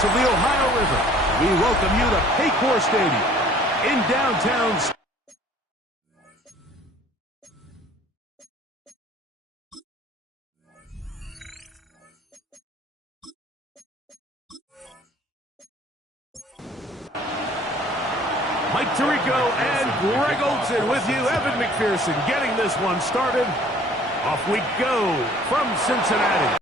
banks of the Ohio River, we welcome you to Paycor Stadium in downtown. Mike Tirico and Greg Olson with you. Evan McPherson getting this one started. Off we go from Cincinnati.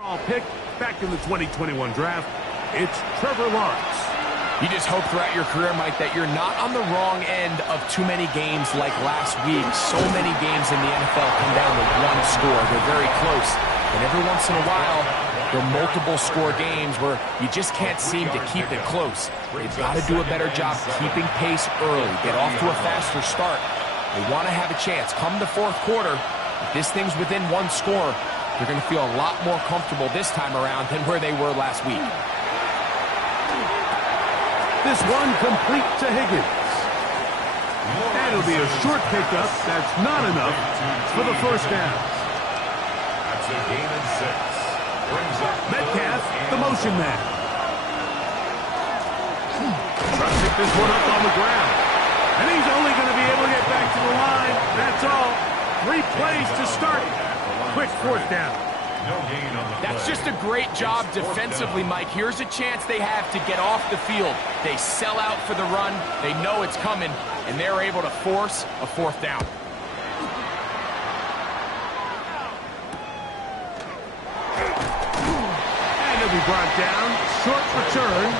All pick back in the 2021 draft. It's Trevor Lawrence. You just hope throughout your career, Mike, that you're not on the wrong end of too many games like last week. So many games in the NFL come down to one score. They're very close. And every once in a while, there are multiple score games where you just can't seem to keep it close. You've got to do a better job keeping pace early. Get off to a faster start. They want to have a chance. Come the fourth quarter, if this thing's within one score, they're going to feel a lot more comfortable this time around than where they were last week. This one complete to Higgins. And it'll be a short pickup. That's not enough for the first down. That's a gain of 6. Metcalf, the motion man. Trying to pick this one up on the ground. And he's only going to be able to get back to the line. That's all. 3 plays to start. Quick fourth down. That's just a great job defensively, Mike. Here's a chance they have to get off the field. They sell out for the run. They know it's coming, and they're able to force a fourth down. And he'll be brought down. Short return,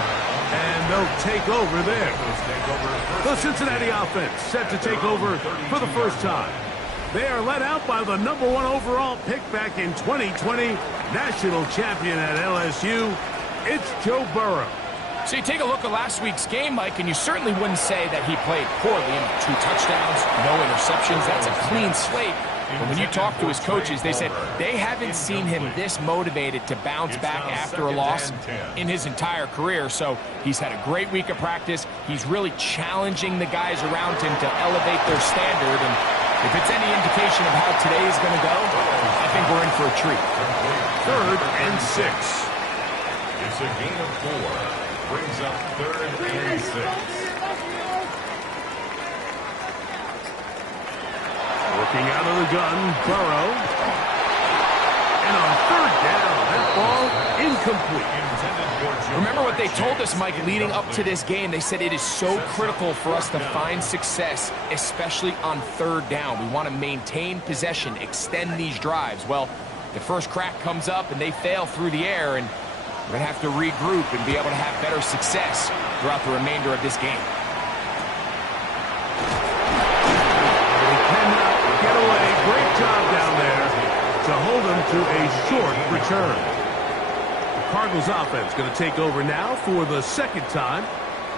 and they'll take over there. The Cincinnati offense set to take over for the first time. They are led out by the #1 overall pick back in 2020, national champion at LSU. It's Joe Burrow. So you take a look at last week's game, Mike, and you certainly wouldn't say that he played poorly. 2 touchdowns, no interceptions. That's a clean slate. But when you talk to his coaches, they said they haven't seen him this motivated to bounce back after a loss in his entire career. So he's had a great week of practice. He's really challenging the guys around him to elevate their standard. And if it's any indication of how today is going to go, I think we're in for a treat. 3rd and 6. It's a gain of 4. Brings up 3rd and 6. Working out of the gun, Burrow. And on 3rd down, that ball incomplete. Remember what they told us, Mike, leading up to this game. They said it is so critical for us to find success, especially on 3rd down. We want to maintain possession, extend these drives. Well, the first crack comes up and they fail through the air, and we're going to have to regroup and be able to have better success throughout the remainder of this game. They cannot get away. Great job down there to hold them to a short return. Cardinals offense going to take over now for the 2nd time.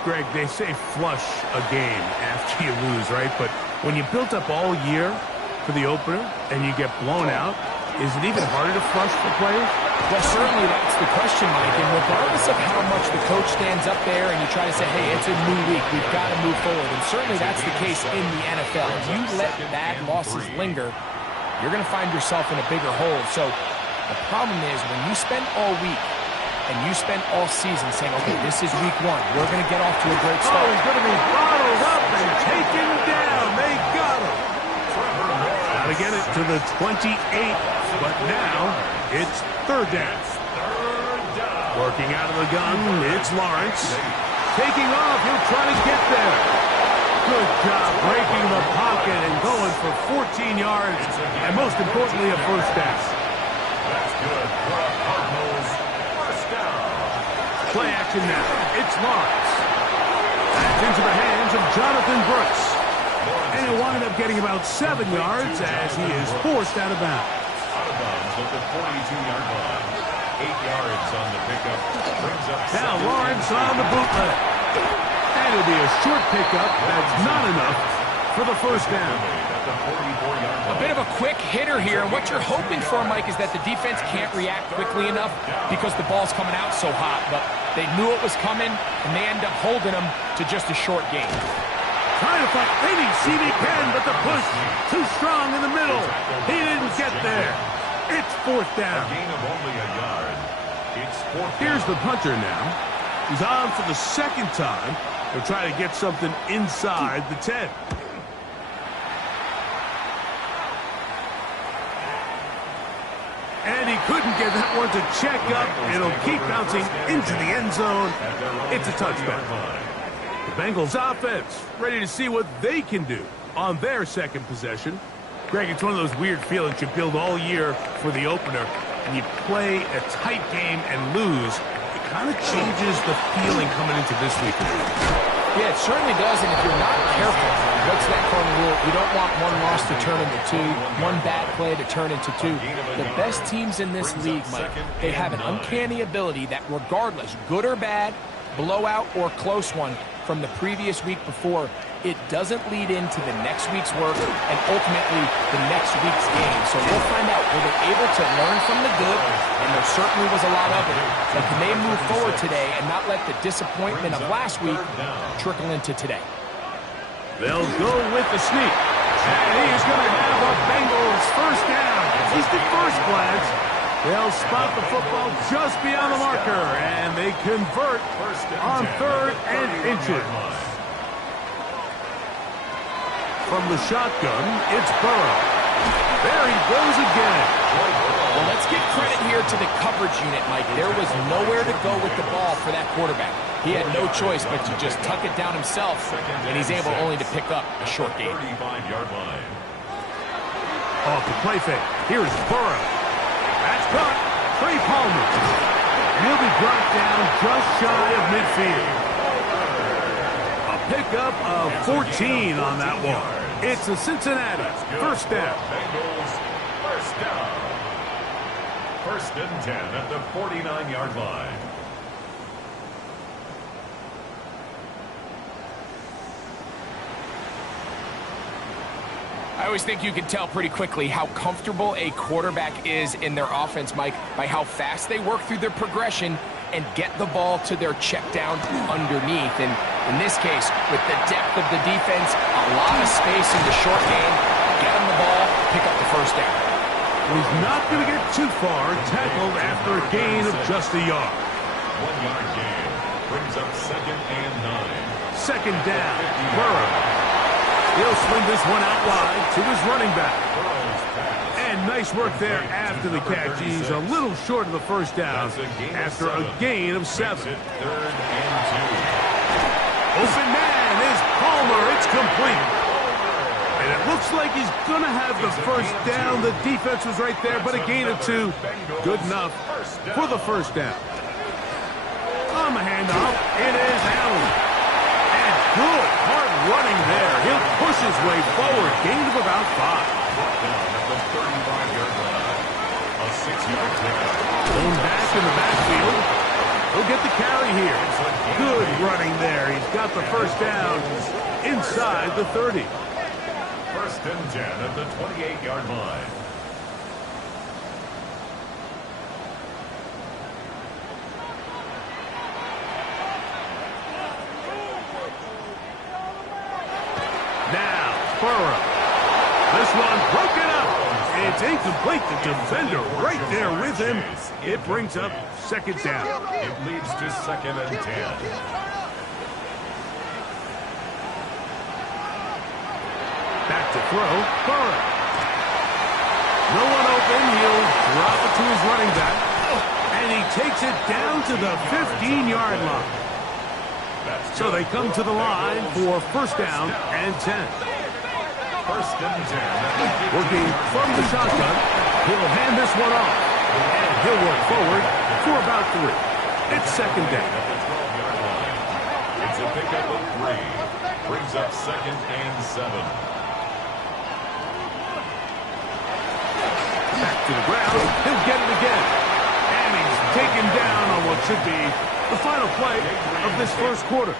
Greg, they say flush a game after you lose, right? But when you built up all year for the opener and you get blown out, is it even harder to flush for players? Well, certainly that's the question, Mike. And regardless of how much the coach stands up there and you try to say, hey, it's a new week, we've got to move forward. And certainly that's the case in the NFL. If you let bad losses linger, you're going to find yourself in a bigger hole. So the problem is when you spend all week and you spend all season saying, okay, this is week 1. We're going to get off to a great start. Oh, he's going to be bottled up and taken down. They got him. Now to get it to the 28th, but now it's 3rd down. Working out of the gun, it's Lawrence. Taking off, he'll try to get there. Good job breaking the pocket and going for 14 yards, and most importantly, a first down. That's good. Cardinals, first down. Play action now. It's Lawrence. Back into the hands of Jonathan Brooks. And he'll wind up getting about 7 yards as he is forced out of bounds. Out of bounds at the 42-yard line. 8 yards on the pickup. Brings up now Lawrence on the bootleg. And it'll be a short pickup. That's not enough for the first down. A bit of a quick hitter here, and what you're hoping for, Mike, is that the defense can't react quickly enough because the ball's coming out so hot. But They knew it was coming, and they end up holding them to just a short game. Trying to find any seam he can, but the push too strong in the middle. He didn't get there. It's fourth down. A gain of only a yard. It's fourth down. Here's the punter now. He's on for the second time. They'll try to get something inside the 10. And he couldn't get that one to check up. It'll keep bouncing into the end zone. It's a touchback. The Bengals offense ready to see what they can do on their second possession. Greg, it's one of those weird feelings you build all year for the opener, and you play a tight game and lose. It kind of changes the feeling coming into this week. Yeah, it certainly does, and if you're not careful, what's that cardinal rule? You don't want one loss to turn into two, one bad play to turn into two. The best teams in this league, Mike, they have an uncanny ability that regardless, good or bad, blowout or close one from the previous week before, it doesn't lead into the next week's work and ultimately the next week's game. So we'll find out, were they able to learn from the good, and there certainly was a lot of it, but can they move forward today and not let the disappointment of last week trickle into today? They'll go with the sneak, and he's going to have a Bengals first down. At least at first glance, they'll spot the football just beyond the marker, and they convert on third and inches. From the shotgun, it's Burrow. There he goes again. Well, let's give credit here to the coverage unit, Mike. There was nowhere to go with the ball for that quarterback. He had no choice but to just tuck it down himself, and he's able only to pick up a short gain. 35-yard line. Off the play fake. Here's Burrow. That's caught. Trey Palmer. He'll be brought down just shy of midfield. A pickup of 14 on that one. It's a Cincinnati first down. Bengals first down. First and 10 at the 49-yard line. I always think you can tell pretty quickly how comfortable a quarterback is in their offense, Mike, by how fast they work through their progression and get the ball to their check down underneath. And in this case, with the depth of the defense, a lot of space in the short game, get them the ball, pick up the first down. He's not going to get too far, tackled after a gain of just a yard. 1 yard gain brings up second and 9. Second down, Burrow. He'll swing this one out wide to his running back. And nice work there after the catch. He's a little short of the first down after a gain of 7. Third and 2. Open man is Palmer. It's complete. And it looks like he's going to have the first down. The defense was right there, but a gain of 2. Good enough for the first down. On the handoff, it is Allen. And good hard running there. He'll push his way forward. Gain of about 5. At the 35-yard line. A 6-yard pickup. Going back in the backfield. He'll get the carry here. Good running there. He's got the first down inside the 30. First and 10 at the 28-yard line. Now, Burrow. This one broken up. It's incomplete. The defender right there with him. It brings up second down. It leads to second and 10. Back to throw. Burrow. No one open. He'll drop it to his running back. And he takes it down to the 15-yard line. So they come to the line for first down and 10. First and 10. Working from the shotgun. He'll hand this one off. And he'll work forward for about 3. It's second down. At the 12-yard line. It's a pickup of 3. Brings up second and 7. Back to the ground. He'll get it again. And he's taken down on what should be the final play of this first quarter.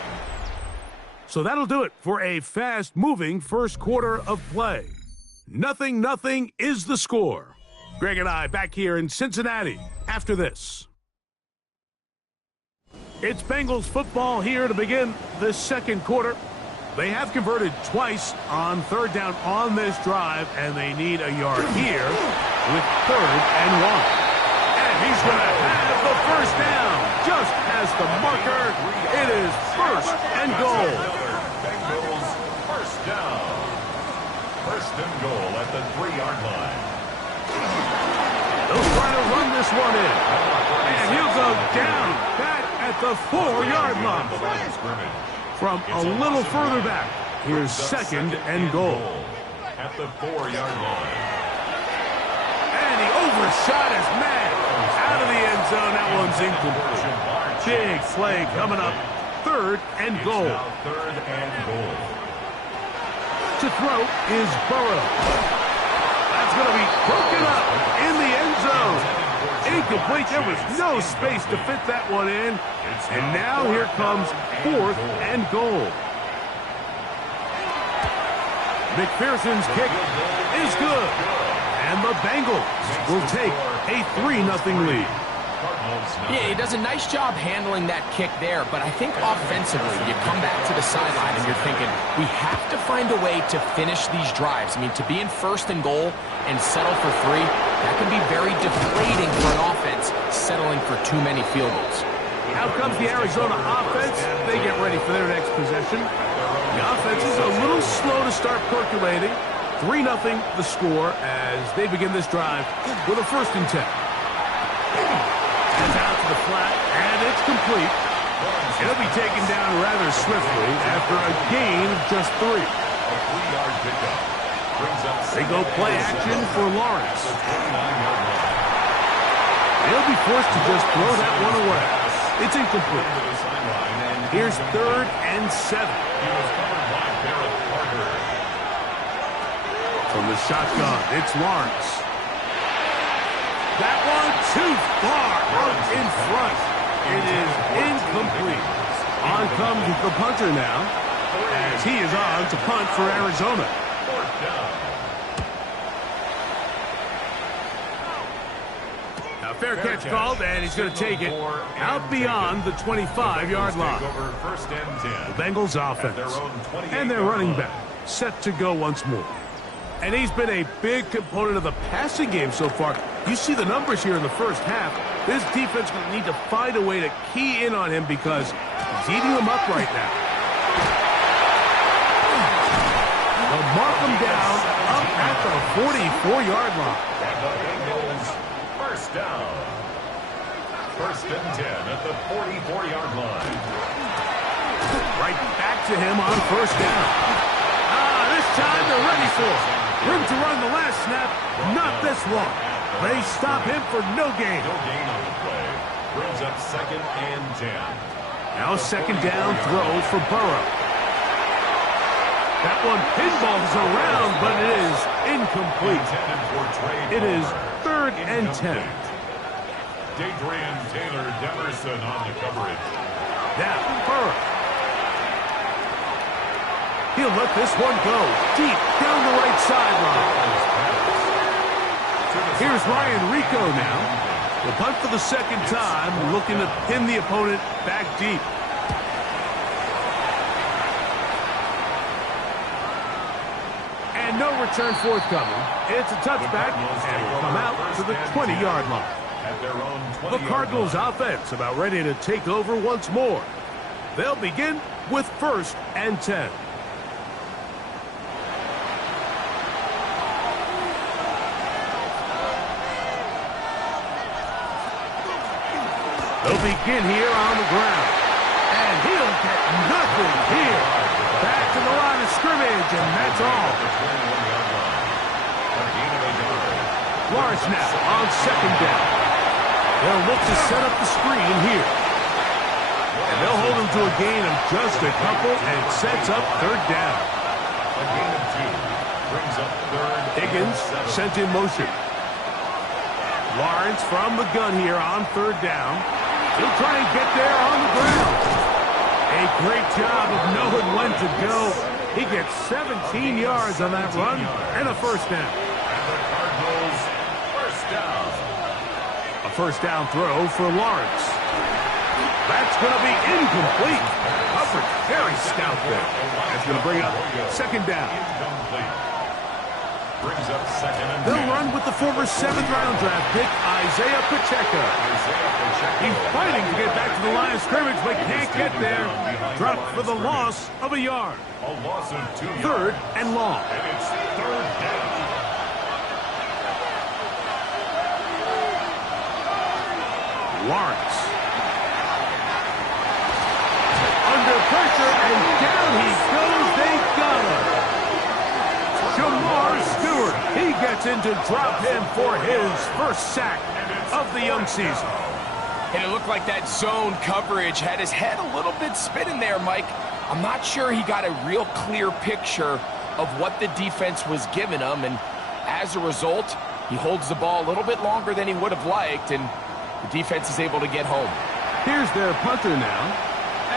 So that'll do it for a fast-moving first quarter of play. 0-0 is the score. Greg and I back here in Cincinnati after this. It's Bengals football here to begin the second quarter. They have converted twice on third down on this drive, and they need a yard here with 3rd and 1. And he's going to have the first down. Just past the marker, it is 1st and goal. Bengals first down. 1st and goal at the 3-yard line. They'll try to run this one in. And he'll go down back at the 4-yard line. From a little further back, here's 2nd and goal. At the 4-yard line. And he overshot his man. Out of the end zone, that one's incomplete. Big play coming up. 3rd and goal. It's now 3rd and goal. To throw is Burrow. That's going to be broken up in the end zone. Incomplete. There was no space to fit that one in. And now here comes 4th and goal. McPherson's kick is good. And the Bengals will take a 3-0 lead. Yeah, he does a nice job handling that kick there, but I think offensively, you come back to the sideline and you're thinking, we have to find a way to finish these drives. I mean, to be in 1st and goal and settle for 3, that can be very deflating for an offense settling for too many field goals. Out comes the Arizona offense. They get ready for their next possession. The offense is a little slow to start percolating. 3-0 the score as they begin this drive with a 1st and 10. It's out to the flat, and it's complete. It'll be taken down rather swiftly after a gain of just 3. A 3-yard pickup. Brings up They go play action for Lawrence. the 29-yard line. He'll be forced to just throw that one away. It's incomplete. To the sideline, and Here's 3rd and 7. he was covered by Barrett Parker. From the shotgun, it's Lawrence. That one too far out in front. It is incomplete. On comes the punter now, as he is on to punt for Arizona. 4th down. Now fair catch called, and he's going to take it out beyond the 25-yard line. Take over 1st and 10. The Bengals offense. And their running back set to go once more. And he's been a big component of the passing game so far. You see the numbers here in the first half. This defense will need to find a way to key in on him because he's eating them up right now. They'll mark him down up at the 44-yard line. And the Bengals first down. 1st and 10 at the 44-yard line. Right back to him on 1st down. This time they're ready for it. Room to run the last snap, not this one. They stop him for no gain. No gain on the play. Brings up 2nd and 10. Now 2nd down throw for Burrow. That one pinballs around, but it is incomplete. Intended for Trey It is Palmer. 3rd and 10. Dadrian Taylor Demerson on the coverage. Now Burrow. He'll let this one go deep down the right sideline. Here's Ryan Rico now. The punt for the 2nd time, looking to pin the opponent back deep. And no return forthcoming. It's a touchback, and will come out to the 20-yard line. At their own The 20-yard Cardinals line. offense about ready to take over once more. They'll begin with 1st and 10. They'll begin here on the ground. And he'll get nothing here. Back to the line of scrimmage, and that's all. The 21-yard line. A gain of a yard. Lawrence now on 2nd down. They'll look to set up the screen here. And they'll hold him to a gain of just a couple, and it sets up 3rd down. A gain of 2. Brings up 3rd. Higgins sent in motion. Lawrence from the gun here on 3rd down. He'll try and get there on the ground. A great job of knowing when to go. He gets 17 yards on that run and a 1st down. And the Cardinals first down. A 1st down throw for Lawrence. That's going to be incomplete. Coverage very stout there. That's going to bring up second down. Brings up second and They'll run with the former 7th-round draft pick, Isaiah Pacheco. He's fighting to get back to the line of scrimmage, but can't get there. Dropped for the loss of a yard. A loss of 2 yards. Third and long. And it's third down. Lawrence. Under pressure, and down he goes. They got him. Jamar Stewart. He gets in to drop him for his first sack of the young season. And it looked like that zone coverage had his head a little bit spinning there, Mike. I'm not sure he got a real clear picture of what the defense was giving him, and as a result, he holds the ball a little bit longer than he would have liked, and the defense is able to get home. Here's their punter now,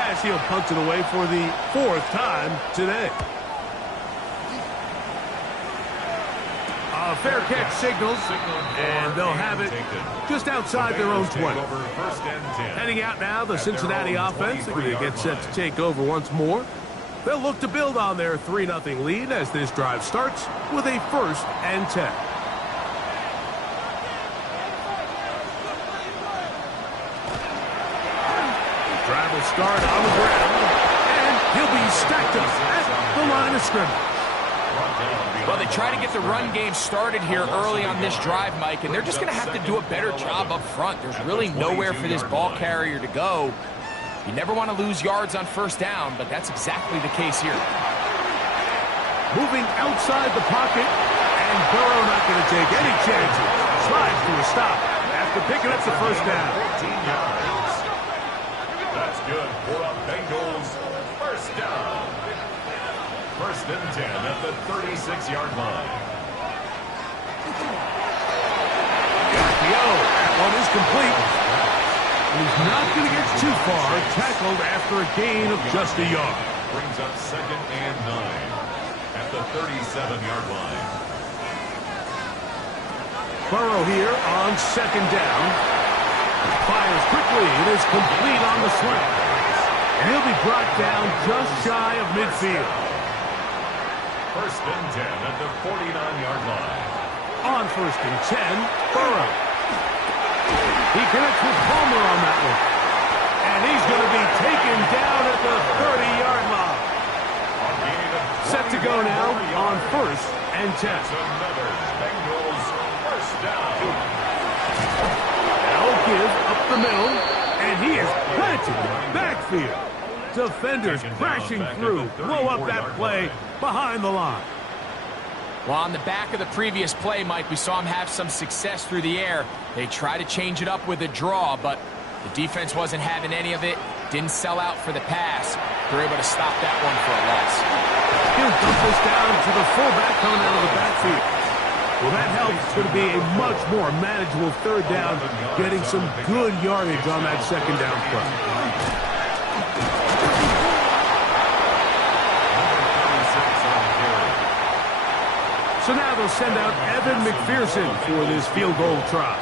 as he'll punt it away for the 4th time today. A fair catch signals, and they'll have it just outside their own 20. Heading out now, the Cincinnati offense. They're going to get set to take over once more. They'll look to build on their 3-0 lead as this drive starts with a 1st and 10. The drive will start on the ground, and he'll be stacked up at the line of scrimmage. Well, they try to get the run game started here early on this drive, Mike, and they're just going to have to do a better job up front. There's really nowhere for this ball carrier to go. You never want to lose yards on 1st down, but that's exactly the case here. Moving outside the pocket, and Burrow not going to take any chances. Slides to a stop after picking up the 1st down. 14 yards. That's good for a Bengals 1st down. 1st and 10 at the 36-yard line. That one is complete. He's not going to get too far. Tackled after a gain of just a yard. Brings up 2nd and 9 at the 37-yard line. Burrow here on 2nd down. Fires quickly. It is complete on the slant. And he'll be brought down just shy of midfield. 1st and 10 at the 49-yard line. On 1st and 10, Burrow. He connects with Palmer on that one. And he's going to be taken down at the 30-yard line. Set to go now on 1st and 10. Another Bengals 1st down. Now give up the middle, and he is planted in the backfield. Defenders crashing through, blow up that play behind the line. Well, on the back of the previous play, Mike, we saw him have some success through the air. They tried to change it up with a draw, but the defense wasn't having any of it. Didn't sell out for the pass. They're able to stop that one for a loss. He'll dump this down to the fullback coming out of the backfield. Well, that helps. It's going to be a much more manageable 3rd down, getting some good yardage on that 2nd down play. So now they'll send out Evan McPherson for this field goal try.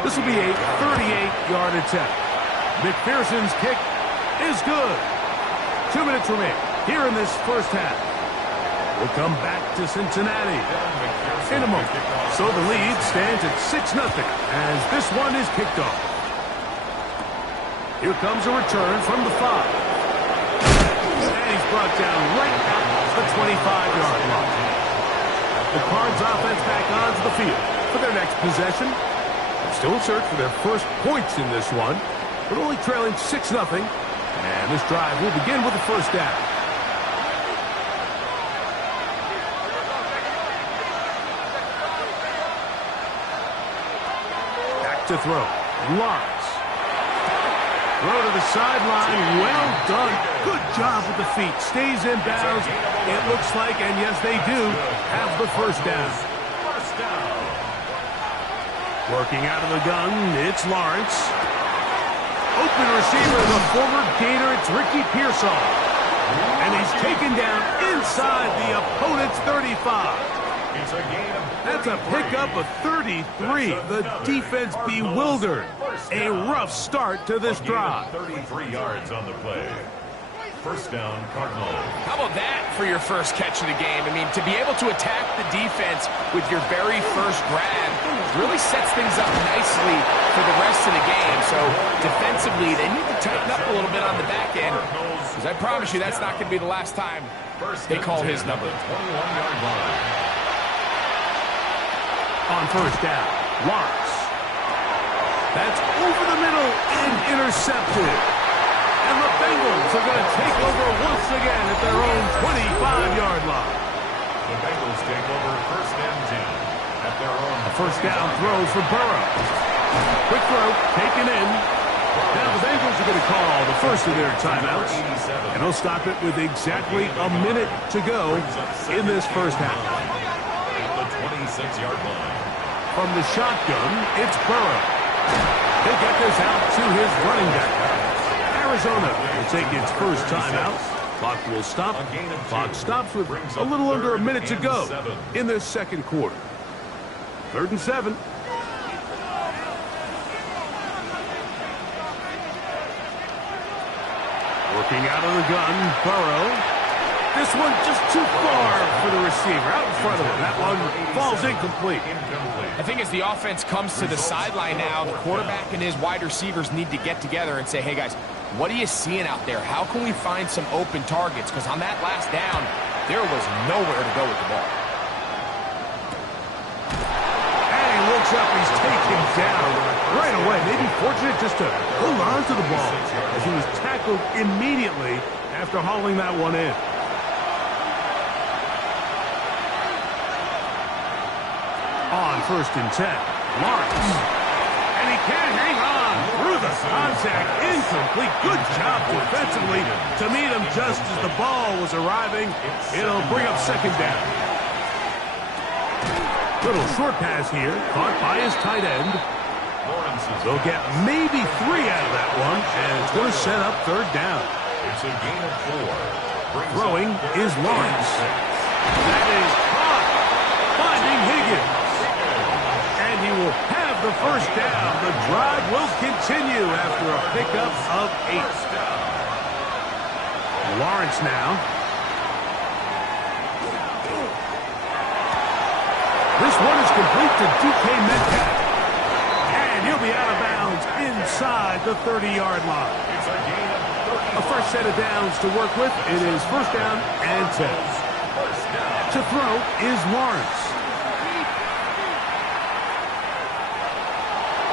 This will be a 38-yard attempt. McPherson's kick is good. 2 minutes remain here in this 1st half. We'll come back to Cincinnati in a moment. So the lead stands at 6-0 as this one is kicked off. Here comes a return from the 5. And he's brought down right at the 25-yard line. The Cards offense back onto the field for their next possession. They're still in search for their first points in this one, but only trailing 6-0. And this drive will begin with the 1st down. Back to throw. Lawrence. Throw to the sideline. Well done. Good job with the feet. Stays in bounds. It looks like, and yes, they do, have the 1st down. Working out of the gun, it's Lawrence. Open receiver, the former Gator, it's Ricky Pearsall. And he's taken down inside the opponent's 35. That's a pickup of 33. The defense bewildered A rough start to this drive. 33 yards on the play. First down, Cardinals. How about that for your first catch of the game? I mean, to be able to attack the defense with your very first grab really sets things up nicely for the rest of the game. So defensively, they need to tighten up a little bit on the back end, because I promise you that's not going to be the last time they call his number. 21-yard line. On first down, Lawrence. That's over the middle and intercepted. And the Bengals are going to take over once again at their own 25-yard line. The Bengals take over first and 10 at their own. A first down throw for Burrow. Quick throw, taken in. Now the Bengals are going to call the first of their timeouts. And they'll stop it with exactly a minute to go in this first half. The 26-yard line. From the shotgun, it's Burrow. He'll get this out to his running back. Arizona will take its first timeout. Clock will stop. Clock stops with a little under a minute to go in this second quarter. 3rd and 7. Working out of the gun, Burrow. This one just too far for the receiver. Out in front of him. That one falls incomplete. I think as the offense comes to the sideline now, the quarterback and his wide receivers need to get together and say, hey, guys, what are you seeing out there? How can we find some open targets? Because on that last down, there was nowhere to go with the ball. And he looks up. He's taken down right away. Maybe fortunate just to hold on to the ball as he was tackled immediately after hauling that one in. On 1st and 10, Lawrence. And he can't hang on through the contact. Incomplete. Good job defensively to meet him just as the ball was arriving. It'll bring up second down. Little short pass here, caught by his tight end. They'll get maybe 3 out of that one, and it's going to set up 3rd down. It's a gain of 4. Throwing is Lawrence. That is caught. Finding Higgins. And he will have the first down. The drive will continue after a pickup of 8. Lawrence now. This one is complete to DK Metcalf. And he'll be out of bounds inside the 30-yard line. A fresh set of downs to work with. It is first down and 10. To throw is Lawrence.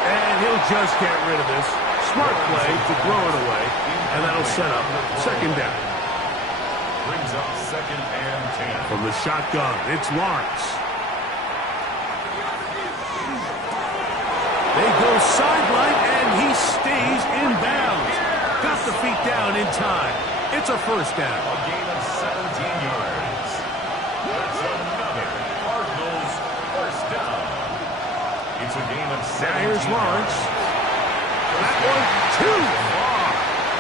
And he'll just get rid of this. Smart play to throw it away. And that'll set up second down. Brings up 2nd and 10. From the shotgun, it's Lawrence. They go sideline, and he stays in bounds. Got the feet down in time. It's a first down. A gain of 17 yards. That's another Cardinals first down. It's a gain of 17 Now here's Lawrence. That one too far.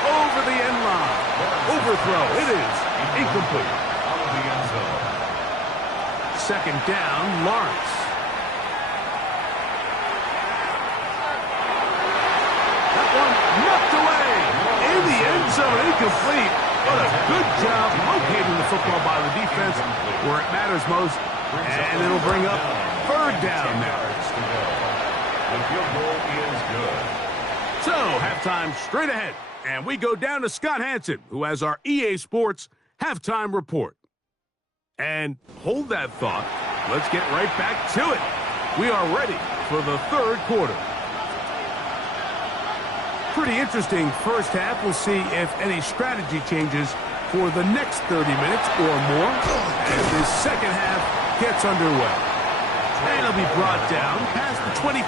Over the end line. Overthrow. It is incomplete. Out of the end zone. Second down, Lawrence. That one knocked away. In the end zone, incomplete. What a good job locating the football by the defense where it matters most. And it'll bring up 3rd down now. The field goal is good. So, halftime straight ahead. And we go down to Scott Hansen, who has our EA Sports halftime report. And hold that thought. Let's get right back to it. We are ready for the 3rd quarter. Pretty interesting first half. We'll see if any strategy changes for the next 30 minutes or more as this second half gets underway. And it'll be brought down past the 25.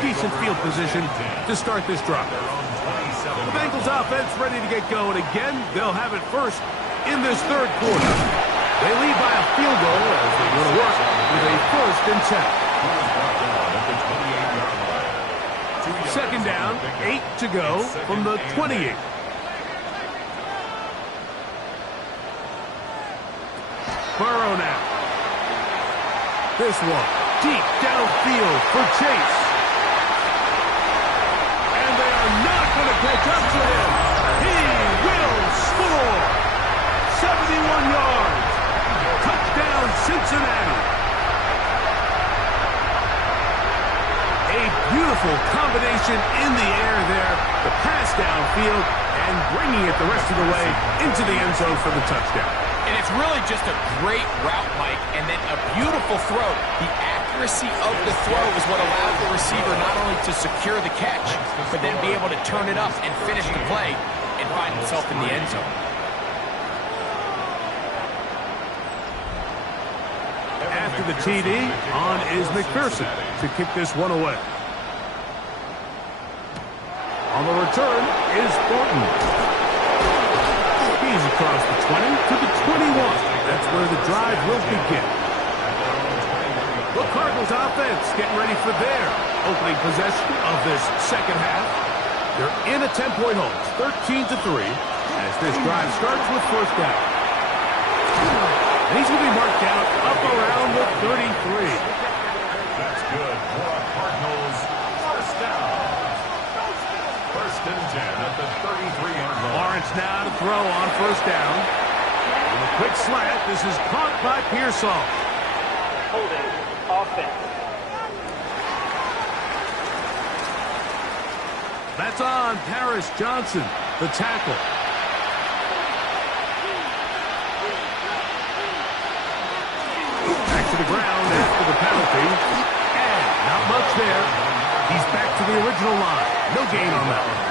Decent field position to start this drive. The Bengals offense ready to get going again. They'll have it first in this 3rd quarter. They lead by a field goal as they go to work with a 1st and 10. Second down, 8 to go from the 28. Burrow now. This one, deep downfield for Chase. Powerful combination in the air there. The pass downfield and bringing it the rest of the way into the end zone for the touchdown. And it's really just a great route, Mike, and then a beautiful throw. The accuracy of the throw is what allowed the receiver not only to secure the catch, but then be able to turn it up and finish the play and find himself in the end zone. After the TD, on is McPherson to kick this one away. On the return is Thornton. He's across the 20 to the 21. That's where the drive will begin. The Cardinals offense getting ready for their opening possession of this second half. They're in a 10-point hole, 13-3, as this drive starts with first down. And he's going to be marked down up around the 33. That's good for a Cardinals first down. First and 10 at the 33-yard line. Lawrence now to throw on first down. And a quick slant. This is caught by Pearsall. Holding offense. That's on Paris Johnson, the tackle. Back to the ground after the penalty. And not much there. He's back to the original line. No gain on that one.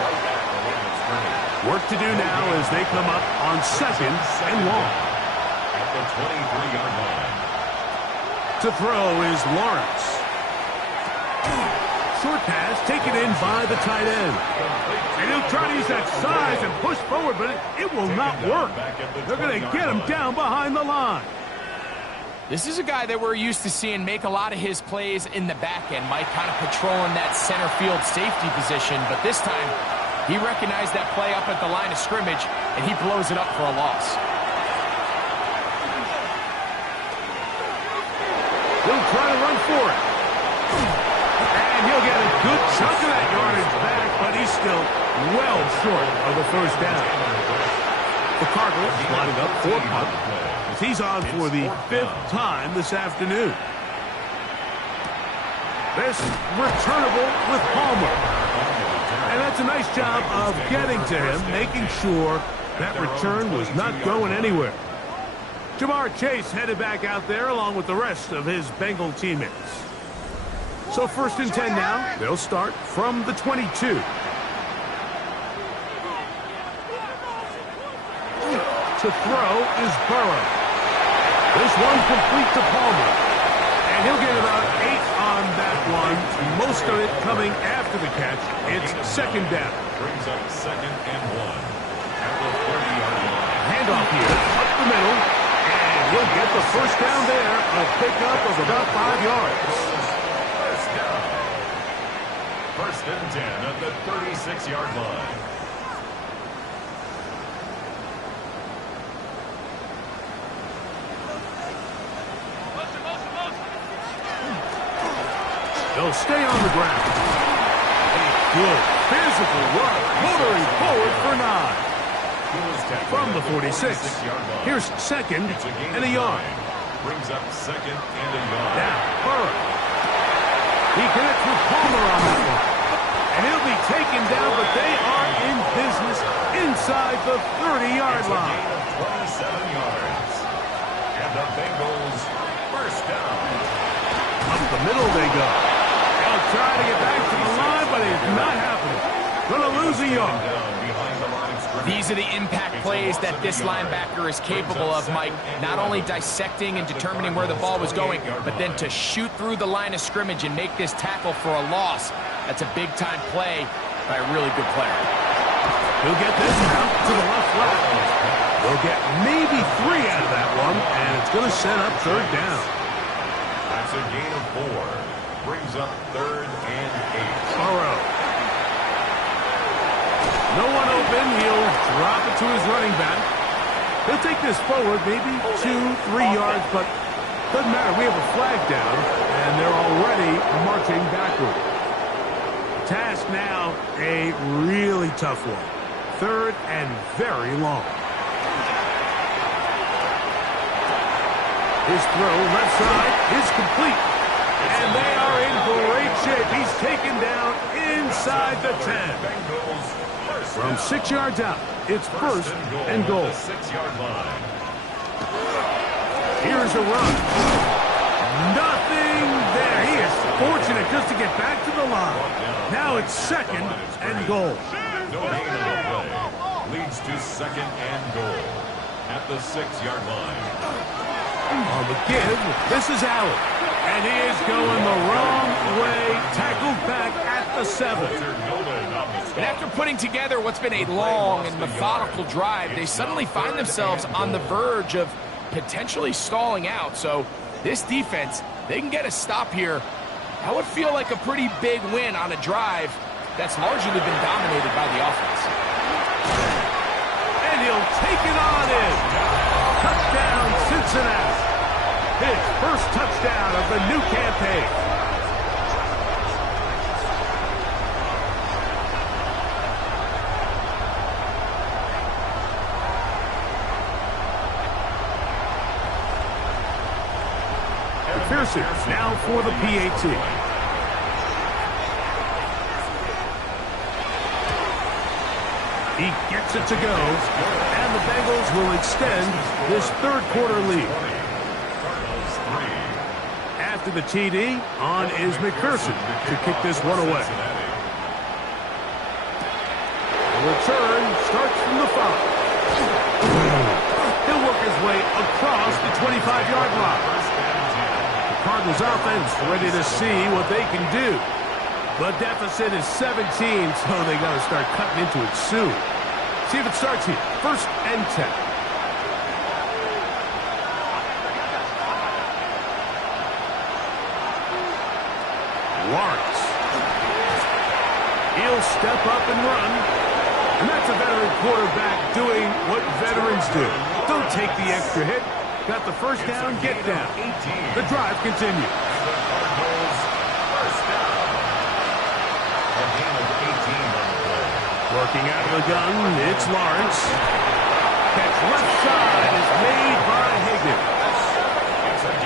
Work to do now as they come up on second and long. At the 23-yard line. To throw is Lawrence. Short pass taken in by the tight end. And he'll try to use that size and push forward, but it will not work. They're going to get him down behind the line. This is a guy that we're used to seeing make a lot of his plays in the back end, Mike, kind of patrolling that center field safety position. But this time, he recognized that play up at the line of scrimmage, and he blows it up for a loss. He'll try to run for it. And he'll get a good chunk of that yardage back, but he's still well short of the first down. The Cardinals lining up for punt. He's on for the fifth time this afternoon. This returnable with Palmer. And that's a nice job of getting to him, making sure that return was not going anywhere. Jamar Chase headed back out there along with the rest of his Bengal teammates. So first and 10 now. They'll start from the 22. To throw is Burrow. This one complete to Palmer. And he'll get about 8 on that one. Most of it coming after the catch. It's second down. Brings up second and 1. At the 30-yard line. Handoff here, up the middle. And he'll get the first down there. A pickup of about 5 yards. First down. First and 10 at the 36-yard line. They'll stay on the ground. Good physical work, motoring forward for 9. From the 46. Here's second and a yard. Brings up second and a yard. Now, Burrow. He connects with Palmer on that one. And he'll be taken down, but they are in business inside the 30-yard line. Gain of 27 yards. And the Bengals first down. Up the middle they go. They'll try to get back to the line, but it's not happening. Gonna lose a yard. These are the impact plays that this linebacker is capable of, Mike. Not only dissecting and determining where the ball was going, but then to shoot through the line of scrimmage and make this tackle for a loss. That's a big-time play by a really good player. He'll get this out to the left flat. They'll get maybe 3 out of that one, and it's going to set up third down. That's a gain of 4. Brings up third and 8. Burrow. No one open. He'll drop it to his running back. He'll take this forward, maybe 2-3 yards, but doesn't matter. We have a flag down, and they're already marching backward. Task now a really tough one. Third and very long. His throw left side is complete. And they are in great shape. He's taken down inside the 10. From 6 yards out, it's first and goal. Here's a run. Nothing there. He is fortunate just to get back to the line. Now it's second and goal. No gain on the play. Leads to second and goal at the 6-yard line. On the give, this is Allen. And he is going the wrong way. Tackled back at the 7. And after putting together what's been a long and methodical drive, they suddenly find themselves on the verge of potentially stalling out. So this defense, they can get a stop here. That would feel like a pretty big win on a drive that's largely been dominated by the offense. And he'll take it on in. Touchdown, Cincinnati. His first touchdown of the new campaign. McPherson now for the PAT. He gets it to go, and the Bengals will extend this third quarter lead. After the TD, on is McPherson to kick this one away. The return starts from the 5. He'll work his way across the 25-yard line. The Cardinals offense ready to see what they can do. The deficit is 17, so they got to start cutting into it soon. See if it starts here. First and 10. Lawrence. He'll step up and run. And that's a veteran quarterback doing what veterans do. Don't take the extra hit. Got the first down, get down. The drive continues. Working out of the gun, it's Lawrence. Catch left side is made by Higgins.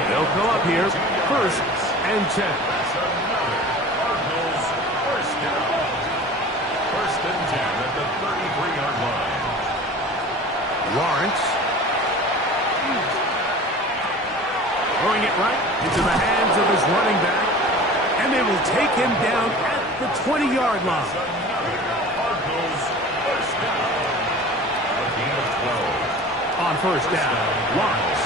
They'll go up here, first and 10. Cardinals first down. First and 10 at the 33-yard line. Lawrence. Throwing it right into the hands of his running back. And they will take him down at the 20-yard line. On first down, Lawrence.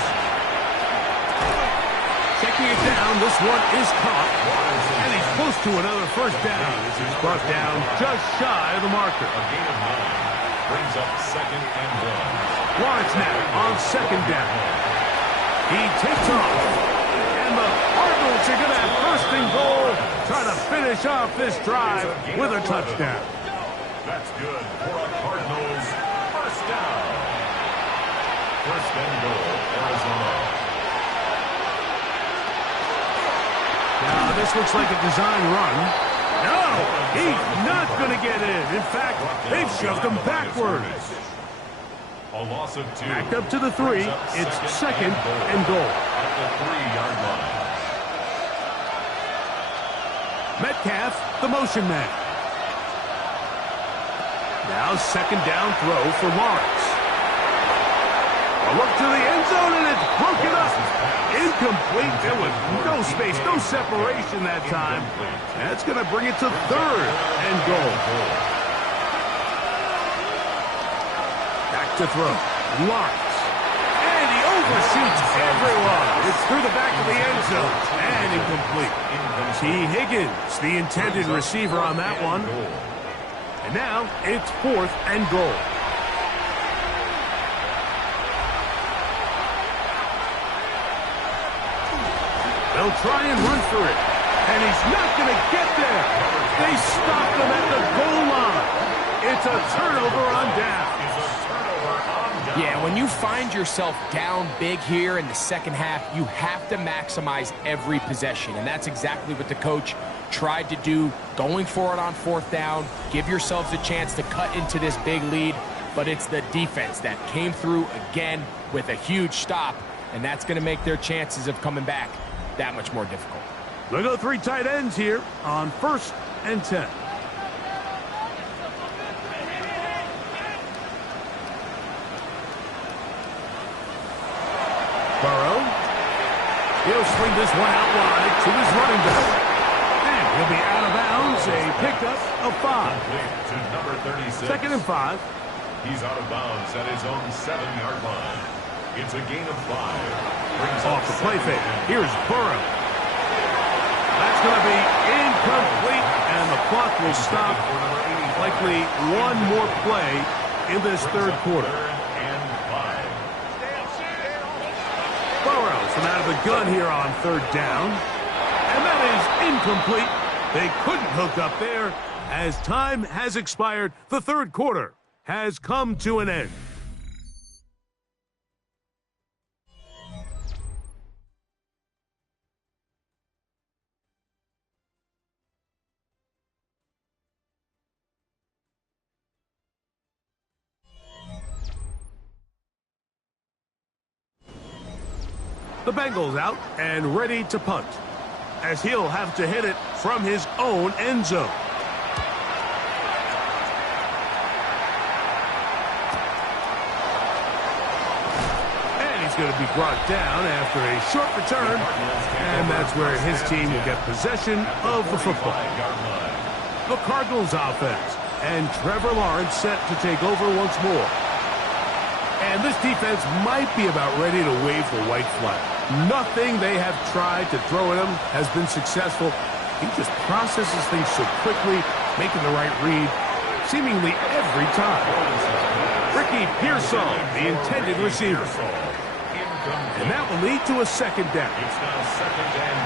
Checking it down, this one is caught. And he's close to another first down as he's brought down just shy of the marker. A gain of 9 brings up second and 1. Lawrence now on second down. He takes off. And the Cardinals are going to have first and goal, trying to finish off this drive with a touchdown. That's good for a Cardinals first down. First and goal, Arizona. Now, this looks like a design run. No, he's not going to get in. In fact, they've shoved him backwards. A loss of 2. Back up to the 3. It's second and goal. At the 3-yard line. Metcalf, the motion man. Now second down throw for Lawrence. A look to the end zone, and it's broken up. Incomplete. There was no space, no separation that time. That's going to bring it to third and goal. Back to throw. Lawrence. And he overshoots everyone. It's through the back of the end zone. And incomplete. T. Higgins, the intended receiver on that one. And now it's fourth and goal. They'll try and run for it. And he's not going to get there. They stopped him at the goal line. It's a turnover on down. Yeah, when you find yourself down big here in the second half, you have to maximize every possession. And that's exactly what the coach tried to do, going for it on fourth down. Give yourselves a chance to cut into this big lead. But it's the defense that came through again with a huge stop. And that's going to make their chances of coming back that much more difficult. They'll go 3 tight ends here on 1st and 10. Burrow. He'll swing this one out wide to his running back. And he'll be out of bounds. A pickup of 5. To number 36. 2nd and 5. He's out of bounds at his own 7-yard line. It's a gain of 5. Brings Off up the play 2nd fake. and Here's Burrow. That's going to be incomplete, and the clock will stop. for number 85. Likely one more play in this third quarter. 3rd and 5. Burrow from out of the gun here on 3rd down. And that is incomplete. They couldn't hook up there as time has expired. The third quarter has come to an end. The Bengals out and ready to punt, as he'll have to hit it from his own end zone. And he's going to be brought down after a short return, and that's where his team will get possession of the football. The Cardinals offense, and Trevor Lawrence set to take over once more. And this defense might be about ready to wave the white flag. Nothing they have tried to throw at him has been successful. He just processes things so quickly, making the right read, seemingly every time. Ricky Pearsall, the intended receiver. And that will lead to a 2nd down. It's now 2nd and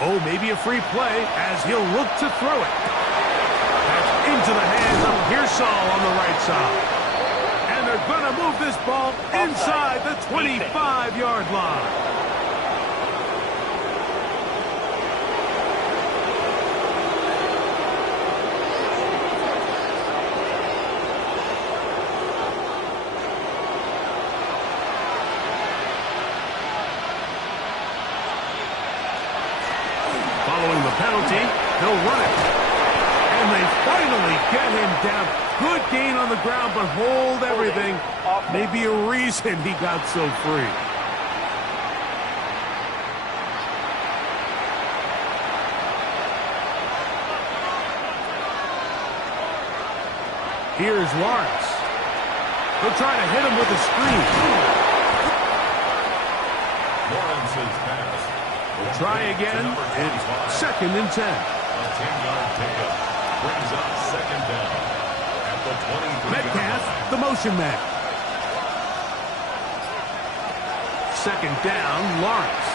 10. Oh, maybe a free play as he'll look to throw it. That's into the hands of Pearsall on the right side. And they're going to move this ball inside the 25-yard line. Following the penalty, he'll run it. And they finally get him down. Good gain on the ground, but hold everything. Maybe a reason he got so free. Here's Lawrence. They'll try to hit him with a screen. Lawrence's pass. Try again. It's 2nd and 10. A 10-yard pickup. Brings up 2nd down. At the 23. Metcalf, the motion man. 2nd down, Lawrence.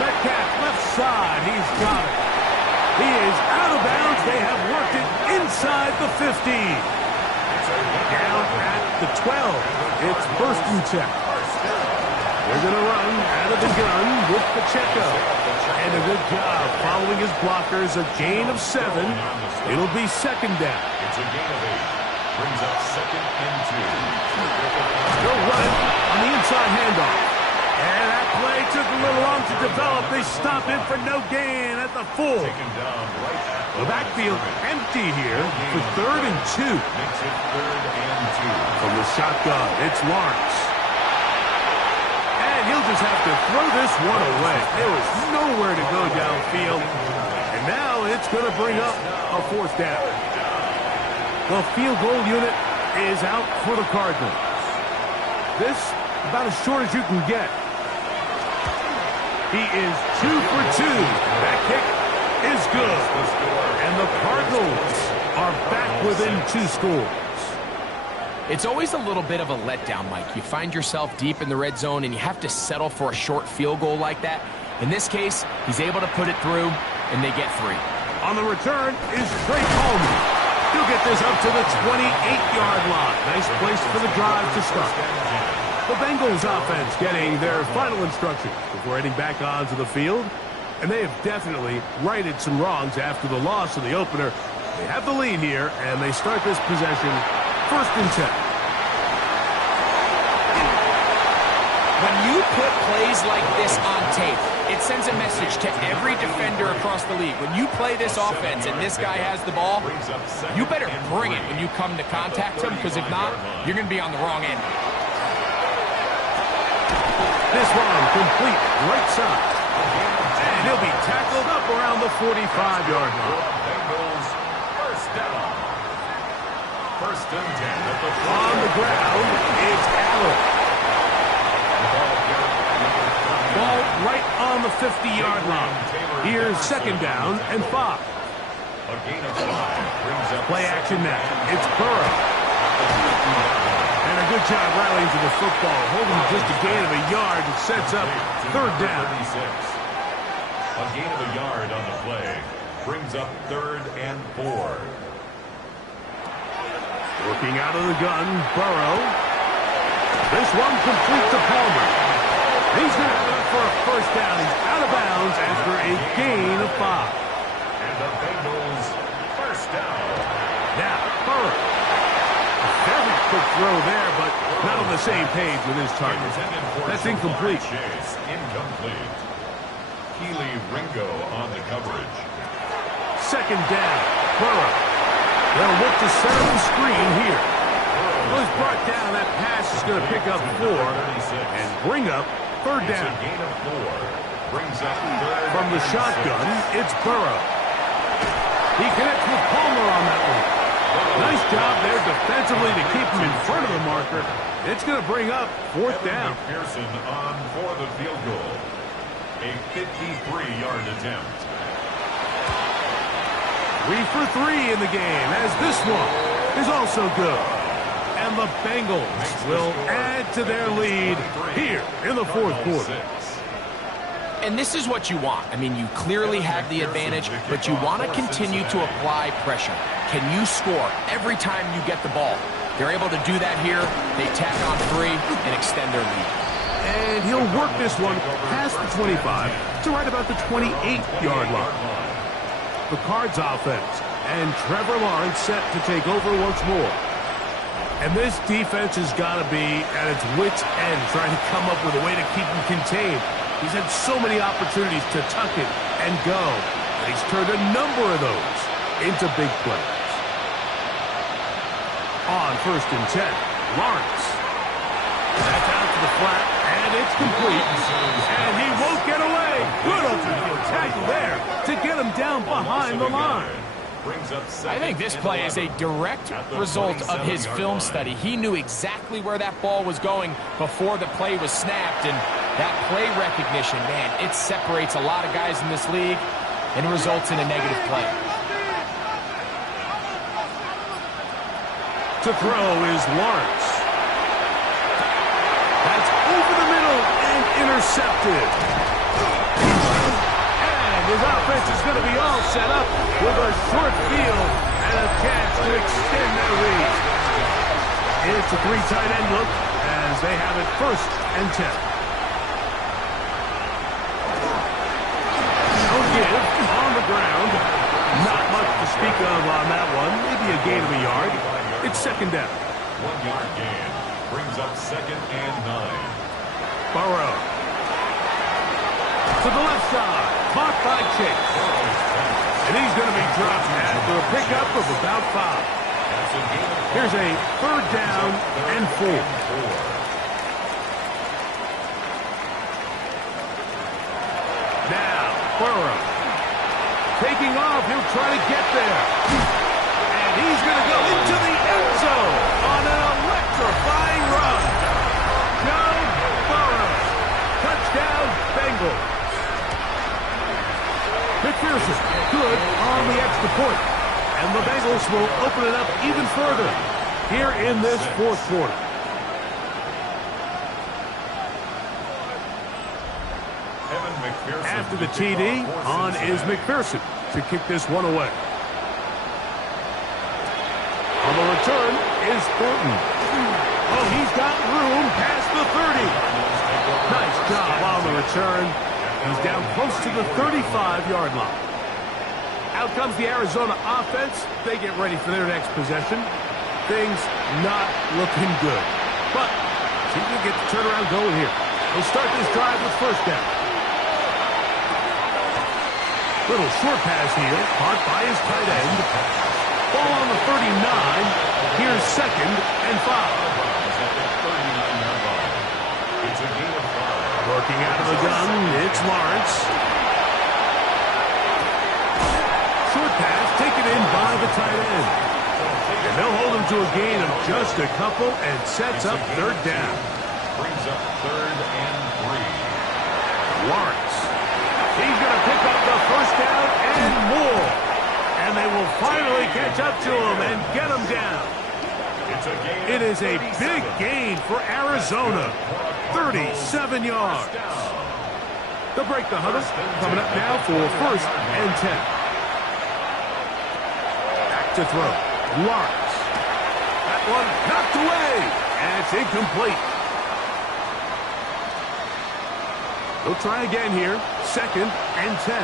Metcalf left side. He's got it. He is out of bounds. They have worked it inside the 15. Down at the 12. It's 1st and 10. They're going to run out of the gun with Pacheco. And a good job following his blockers. A gain of 7. It'll be 2nd down. It's a gain of 8. Brings up 2nd and 2. They'll run it on the inside handoff. And that play took a little long to develop. They stop him for no gain at the 4. Taken down right at The backfield empty here for 3rd and 2. Makes it 3rd and 2. From the shotgun, it's Lawrence. And he'll just have to throw this one away. There was nowhere to go downfield. And now it's going to bring up a 4th down. The field goal unit is out for the Cardinals. This about as short as you can get. He is 2 for 2. That kick is good. And the Cardinals are back within 2 scores. It's always a little bit of a letdown, Mike. You find yourself deep in the red zone, and you have to settle for a short field goal like that. In this case, he's able to put it through, and they get 3. On the return is Trey Coleman. He'll get this up to the 28-yard line. Nice place for the drive to start. The Bengals offense getting their final instructions before heading back onto the field. And they have definitely righted some wrongs after the loss of the opener. They have the lead here, and they start this possession 1st and 10. When you put plays like this on tape, it sends a message to every defender across the league. When you play this offense and this guy has the ball, you better bring it when you come to contact him, because if not, you're going to be on the wrong end. This one complete right side. And he'll be tackled up around the 45-yard line. Bengals first down. First and 10 at the On the ground, it's Allen. Ball right on the 50-yard line. Here's second down and 5. A gain of 5 brings up Play action now. It's Burrow. And a good job rallying to the football, holding just a gain of a yard that sets up third down. 36. A gain of a yard on the play brings up 3rd and 4. Working out of the gun, Burrow. This one complete to Palmer. He's going to have it for a first down. He's out of bounds after a gain of 5. And the Bengals first down. Now, Burrow. A fairly quick throw there, but not on the same page with his target. That's incomplete. Chase, incomplete. Keely Ringo on the coverage. Second down, Burrow. They'll look to set up the screen here. Well, he's brought down. That pass is going to pick up 4 and bring up third down. It's a gain of 4. Brings up 3rd. From the shotgun, it's Burrow. He connects with Palmer on that one. Nice job there defensively to keep him in front of the marker. It's going to bring up 4th down. Pearson on for the field goal. A 53-yard attempt. 3 for 3 in the game, as this one is also good. And the Bengals will add to their lead here in the 4th quarter. And this is what you want. I mean, you clearly have the advantage, but you want to continue to apply pressure. Can you score every time you get the ball? They're able to do that here. They tack on 3 and extend their lead. And he'll work this one past the 25 to right about the 28-yard line. The Cards offense, and Trevor Lawrence set to take over once more. And this defense has got to be at its wits' end, trying to come up with a way to keep him contained. He's had so many opportunities to tuck it and go. And he's turned a number of those into big plays. On 1st and 10, Lawrence. That's out to the flat, and it's complete. And he won't get away. Good open tackle there to get him down behind the line. I think this play is a direct result of his film study. He knew exactly where that ball was going before the play was snapped, and that play recognition, man, it separates a lot of guys in this league and results in a negative play. To throw is Lawrence. That's over the middle and intercepted. His offense is going to be all set up with a short field and a chance to extend their lead. It's a 3 tight end look as they have it 1st and 10. No give on the ground. Not much to speak of on that one. Maybe a gain of a yard. It's second down. 1-yard gain brings up 2nd and 9. Burrow. To the left side. Caught by Chase. And he's going to be dropped after a pickup of about 5. Here's a 3rd down and 4. Now, Burrow. Taking off, he'll try to get there. And he's going to go into the end zone on an electrifying run. Joe Burrow. Touchdown, Bengals. McPherson, good on the extra point. And the Bengals will open it up even further here in this 4th quarter. After the TD, on is McPherson to kick this one away. On the return is Thornton. Oh, he's got room past the 30. Nice job on the return. He's down close to the 35-yard line. Out comes the Arizona offense. They get ready for their next possession. Things not looking good. But see if we get the turnaround going here. He'll start this drive with first down. Little short pass here, caught by his tight end. Ball on the 39. Here's second and 5. Working out of the gun, it's Lawrence. Short pass taken in by the tight end. And they'll hold him to a gain of just a couple and sets up third down. Brings up 3rd and 3. Lawrence. He's going to pick up the first down and more. And they will finally catch up to him and get him down. It is a big gain for Arizona. 37 yards. They'll break the huddle. Coming up now for first and 10. Back to throw. Lawrence. That one knocked away. And it's incomplete. They'll try again here. Second and 10.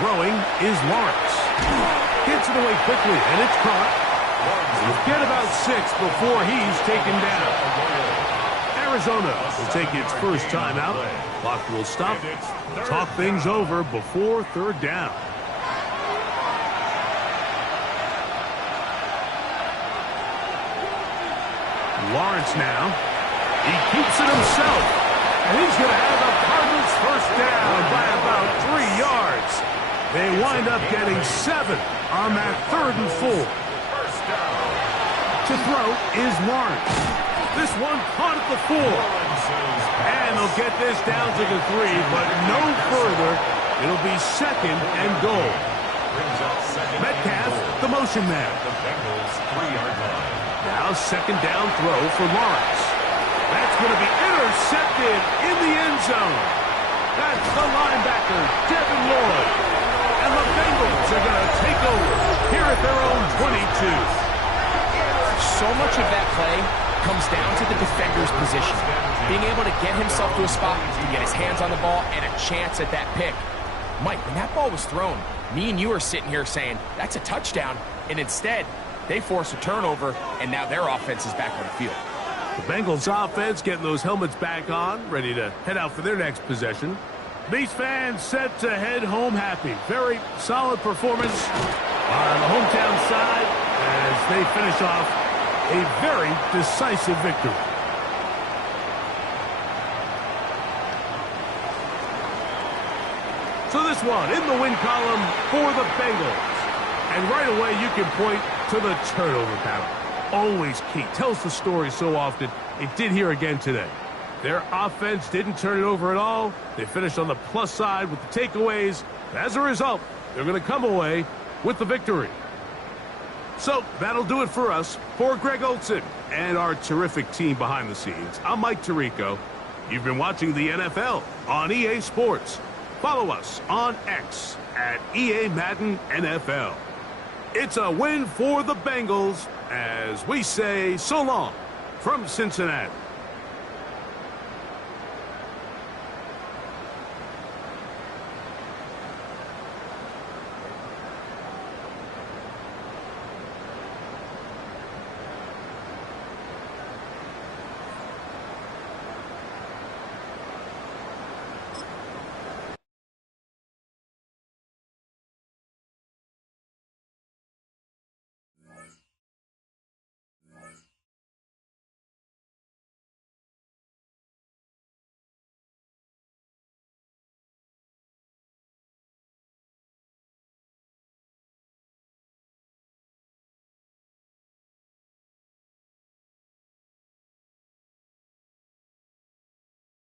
Throwing is Lawrence. Gets it away quickly, and it's caught. He'll get about 6 before he's taken down. Arizona will take its first timeout. Clock will stop. Talk things over before third down. Lawrence now. He keeps it himself. And he's going to have the Cardinals first down by about 3 yards. They wind up getting 7 on that 3rd and 4. To throw is Lawrence. This one caught at the 4. And they'll get this down to the 3, but no further. It'll be second and goal. Metcalf, the motion man. Now second down throw for Lawrence. That's going to be intercepted in the end zone. That's the linebacker, Devin Lloyd. And the Bengals are going to take over here at their own 22. So much of that play comes down to the defender's position. Being able to get himself to a spot to get his hands on the ball and a chance at that pick. Mike, when that ball was thrown, me and you are sitting here saying, that's a touchdown. And instead, they force a turnover, and now their offense is back on the field. The Bengals offense getting those helmets back on, ready to head out for their next possession. These fans set to head home happy. Very solid performance on the hometown side as they finish off a very decisive victory. So this one in the win column for the Bengals. And right away you can point to the turnover pattern. Always key. Tells the story so often. It did here again today. Their offense didn't turn it over at all. They finished on the plus side with the takeaways. As a result, they're going to come away with the victory. So that'll do it for us. For Greg Olson and our terrific team behind the scenes, I'm Mike Tirico. You've been watching the NFL on EA Sports. Follow us on X at EA Madden NFL. It's a win for the Bengals as we say so long from Cincinnati.